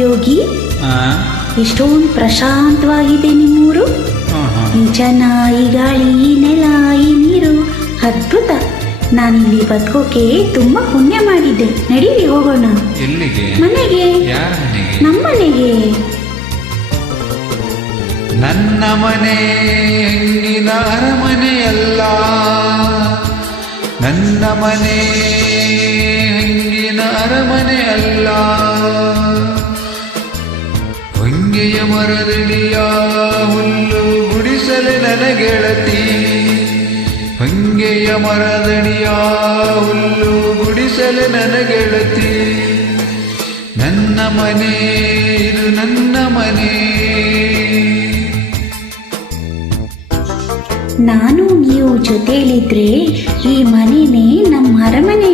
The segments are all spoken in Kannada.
ಯೋಗಿ, ಆ, ಎಷ್ಟೊಂದು ಪ್ರಶಾಂತವಾಗಿದೆ ನಿಮ್ಮೂರು. ಆಹಾ. ಈ ಜನ, ಈ ಗಾಳಿ, ಈ ನೆಲ, ಈ ನೀರು ಅದ್ಭುತ. ನಾನಿಲ್ಲಿ ಬದುಕೋಕೆ ತುಂಬಾ ಪುಣ್ಯ ಮಾಡಿದ್ದೆ. ನಡೀರಿ ಹೋಗೋಣ ಎಲ್ಲಿಗೆ? ಮನೆಗೆ. ಯಾರ ಮನೆಗೆ? ನಮ್ಮನೆಗೆ. ನನ್ನ ಮನೆ ಹೆಂಗಿನ ಅರಮನೆಯಲ್ಲ, ನನ್ನ ಮನೆ ಹೆಂಗಿನ ಅರಮನೆಯಲ್ಲ. ಹೊಂಗೆಯ ಮರದಡಿಯ ಹುಲ್ಲು ಗುಡಿಸಲೆ ನನ್ನ ಗೆಳತಿ, ಹೊಂಗೆಯ ಮರದಡಿಯ ಹುಲ್ಲು ಗುಡಿಸಲೆ ನನ್ನ ಗೆಳತಿ. ನನ್ನ ಮನೆ ಇದು ನನ್ನ ಮನೆ. ನಾನು ನೀವು ಜೊತೆಯಲ್ಲಿದ್ರೆ ಈ ಮನೆನೇ ನಮ್ಮ ಅರಮನೆ.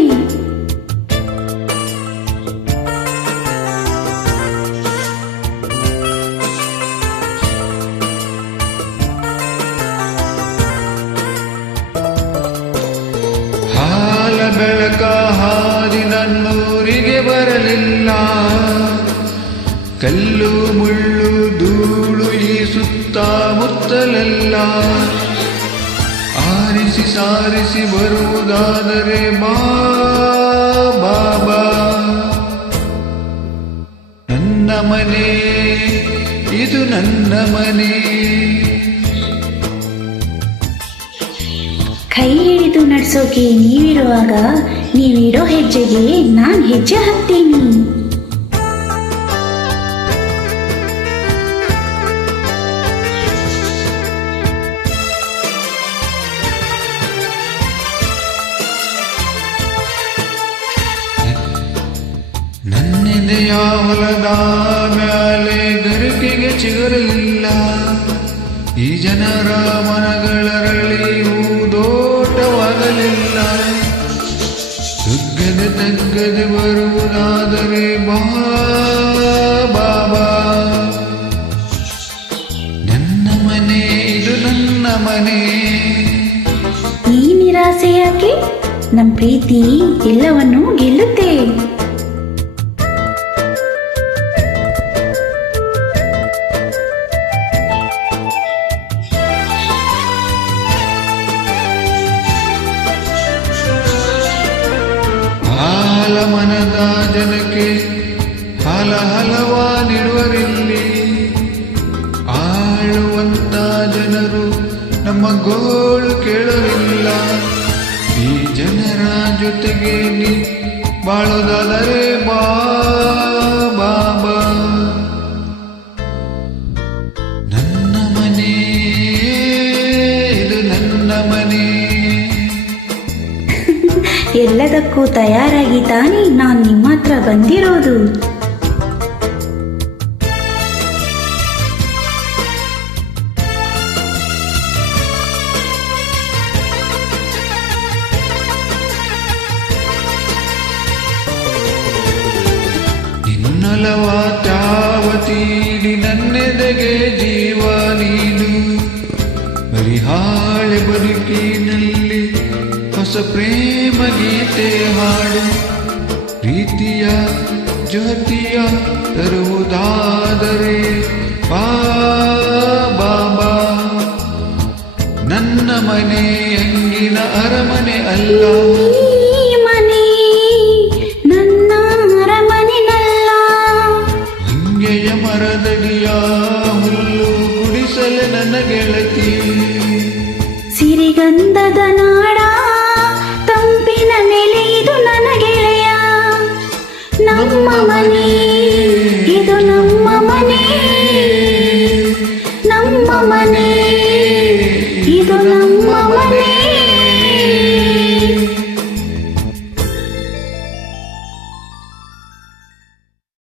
ಹಾಲ ಬೆಳಕ ಹಾದಿ ನನ್ನೂರಿಗೆ ಬರಲಿಲ್ಲ, ಕಲ್ಲು ಮುಳ್ಳು ಧೂಳು ಈ ಸುತ್ತಮುತ್ತಲೆಲ್ಲ. ಆರಿಸಿ ಸಾರಿಸಿ ಬರುವುದಾದರೆ ಬಾ ಬಾಬಾ. ನನ್ನ ಮನೆ ಇದು ನನ್ನ ಮನೆ. ಕೈ ಹಿಡಿದು ನಡೆಸೋಕೆ ನೀವಿರುವಾಗ ನೀವಿಡೋ ಹೆಜ್ಜೆಗೆ ನಾನು ಹೆಜ್ಜೆ ಹಾಕ್ತೀನಿ. ನನ್ನೆದೆಯ ಹೊಲದ ಮ್ಯಾಲೆ ಗರಿಕೆಗೆ ಚಿಗುರಲಿಲ್ಲ, ಈ ಜನರ ಮನಗಳರಳಿ ಹೂದೋಟವಾಗಲಿಲ್ಲ. ತಗ್ಗದೆ ತಗ್ಗದೆ ಬರುವುದಾದರೆ ಬಾ ಬಾಬಾ. ನನ್ನ ಮನೆ ಇದು ನನ್ನ ಮನೆ. ಈ ನಿರಾಸೆ ಯಾಕೆ? ನಮ್ಮ ಪ್ರೀತಿ ಎಲ್ಲವನ್ನೂ ಗೆಲ್ಲುತ್ತೆ. ಹಾಲ ಮನದ ಜನಕ್ಕೆ ಹಾಲ ಹಲವ ನೀಡುವರಿಲ್ಲಿ, ಆಳುವಂತ ಜನರು ನಮ್ಮ ಗೋಳು ಕೇಳಲಿಲ್ಲ. ಈ ಜನರ ಜೊತೆಗೆ ನೀ ಬಾಳೋದಾದರೆ ಬಾ ಬಾಬಾ. ನನ್ನ ಮನೆ ಇದು ನನ್ನ ಮನೆ. ಎಲ್ಲದಕ್ಕೂ ತಯಾರಾಗಿ ತಾನೇ ನಾನು ನಿಮ್ಮ ಹತ್ರ ಬಂದಿರೋದು. ನಿನ್ನಲವ ತ್ಯಾವತೀಡಿ ನನ್ನೆದೆಗೆ ಜೀವ ನೀನು. ಬರಿಹಾಳೆ ಬದುಕಿನಲ್ಲಿ ಹೊಸ ಪ್ರೇಮ ಗೀತೆ ಹಾಡು. ಪ್ರೀತಿಯ ಜ್ಯೋತಿಯ ತರುವುದಾದರೆ ಬಾ ಬಾಬಾ. ನನ್ನ ಮನೆ ಹೆಂಗಿನ ಅರಮನೆ ಅಲ್ಲ, ಈ ಮನೆ ನನ್ನ ಅರಮನೆನಲ್ಲ. ಹೊಂಗೆಯ ಮರದಡಿಯ ಹುಲ್ಲು ಗುಡಿಸಲೆ ನನ್ನ ಗೆಳತಿ. ಸಿರಿಗಂಧದ ನಾಡ ತಂಪಿನ ನೆಲೆ ಇದು ನನ್ನ ಗೆಳೆಯ. ನಮ್ಮ ಮನೆ